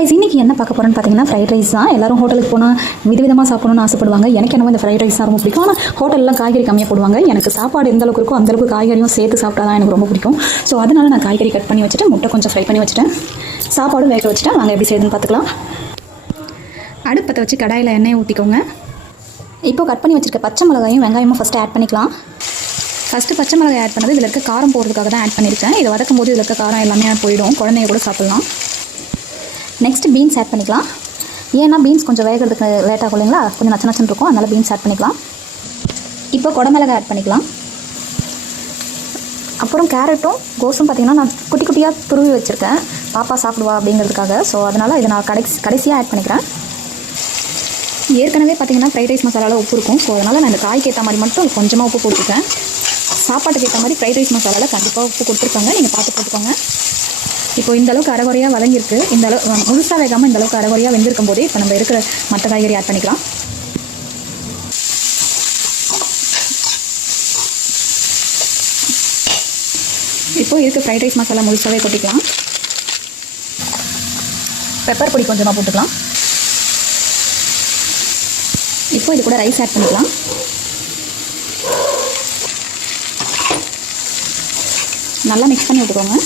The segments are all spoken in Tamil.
guys, இன்னைக்கு என்ன பார்க்க போறேன்னு பார்த்தீங்கன்னா ஃப்ரைட் ரைஸ் தான். எல்லாரும் ஹோட்டலுக்கு போனால் விதவிதமாக சாப்பிடணும்னு ஆசைப்படுவாங்க. எனக்கு என்னவோ இந்த ஃப்ரைட் ரைஸ் தான் ரொம்ப பிடிக்கும். ஆனால் ஹோட்டல்லாம் காய்கறி கம்மியாக போடுவாங்க. எனக்கு சாப்பாடு எந்த அளவுக்கு இருக்கோ அந்த அளவுக்கு காய்கறியும் சேர்த்து சாப்பிட்டா தான் எனக்கு ரொம்ப பிடிக்கும். ஸோ அதனால நான் காய்கறி கட் பண்ணி வச்சுட்டு முட்டை கொஞ்சம் ஃப்ரை பண்ணி வச்சுட்டேன். சாப்பாடும் வேக வச்சுட்டேன். நாங்கள் எப்படி செய்யுதுன்னு பார்த்துக்கலாம். அடுப்பத்தை வச்சு கடாயில் எண்ணெயை ஊற்றிக்கோங்க. இப்போ கட் பண்ணி வச்சுருக்க பச்சை மிளகாயும் வெங்காயமும் ஃபஸ்ட்டு ஆட் பண்ணிக்கலாம். ஃபஸ்ட்டு பச்சை மிளகாய் ஆட் பண்ணது இதில் இருக்க காரம் போடுறதுக்காக தான் ஆட் பண்ணியிருக்கேன். இதை வதக்கும் போது இதில் இருக்க காரம் எல்லாமே போயிடும். குழந்தைங்க கூட சாப்பிட்லாம். நெக்ஸ்ட் பீன்ஸ் ஆட் பண்ணிக்கலாம். ஏன்னா பீன்ஸ் கொஞ்சம் வேகிறதுக்கு லேட் ஆகும் இல்லைங்களா, கொஞ்சம் நச்சு நச்சுன்னு இருக்கும். அதனால் பீன்ஸ் ஆட் பண்ணிக்கலாம். இப்போ குடமிளகாய் ஆட் பண்ணிக்கலாம். அப்புறம் கேரட்டும் கோஸும் பார்த்திங்கன்னா நான் குட்டி குட்டியாக துருவி வச்சுருக்கேன், பாப்பா சாப்பிடுவா அப்படிங்கிறதுக்காக. ஸோ அதனால் இதை நான் கடைசியாக ஆட் பண்ணிக்கிறேன். ஏற்கனவே பார்த்திங்கன்னா ஃப்ரைட் ரைஸ் மசாலாவில் உப்பு இருக்கும். ஸோ அதனால் நான் இந்த காய்க்கு ஏற்ற மாதிரி மட்டும் கொஞ்சமாக உப்பு போட்டுருக்கேன். சாப்பாட்டுக்கு ஏற்ற மாதிரி ஃப்ரைட் ரைஸ் மசாலாவில் கண்டிப்பாக உப்பு கொடுத்துருக்காங்க, நீங்கள் பார்த்து போட்டுக்கோங்க. இப்போ இந்த அளவுக்கு அரைகுறையாக வதங்கியிருக்கு. இந்த அளவு முழுசாக வேகாமல் இந்த அளவுக்கு அரைகுறையாக வெந்திருக்கும் போதே இப்போ நம்ம இருக்கிற மற்ற காய்கறி ஆட் பண்ணிக்கலாம். இப்போ இருக்க ஃப்ரைட் ரைஸ் மசாலா முழுசாகவே கொட்டிக்கலாம். பெப்பர் பொடி கொஞ்சமாக போட்டுக்கலாம். இப்போ இது கூட ரைஸ் ஆட் பண்ணிக்கலாம். நல்லா மிக்ஸ் பண்ணி விட்டுக்கோங்க.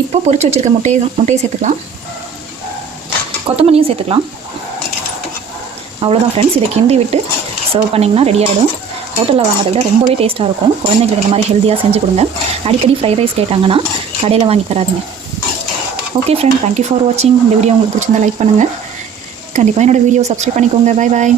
இப்போ பொரிச்சு வச்சுருக்க முட்டையை சேர்த்துக்கலாம். கொத்தமல்லியும் சேர்த்துக்கலாம். அவ்வளோதான் ஃப்ரெண்ட்ஸ். இதை கிண்டி விட்டு சர்வ் பண்ணிங்கன்னா ரெடி ஆகிடும். ஹோட்டலில் வாங்கிறத விட ரொம்பவே டேஸ்ட்டாக இருக்கும். குழந்தைங்களுக்கு இந்த மாதிரி ஹெல்த்தியாக செஞ்சு கொடுங்க. அடிக்கடி ஃப்ரைட் ரைஸ் கேட்டாங்கன்னா கடையில் வாங்கி தராதுங்க. ஓகே ஃப்ரெண்ட், தேங்க்யூ ஃபார் வாட்சிங். இந்த வீடியோ உங்களுக்கு பிடிச்சிருந்தா லைக் பண்ணுங்கள். கண்டிப்பாக என்னோடய வீடியோ சப்ஸ்கிரைப் பண்ணிக்கோங்க. பாய் பாய்.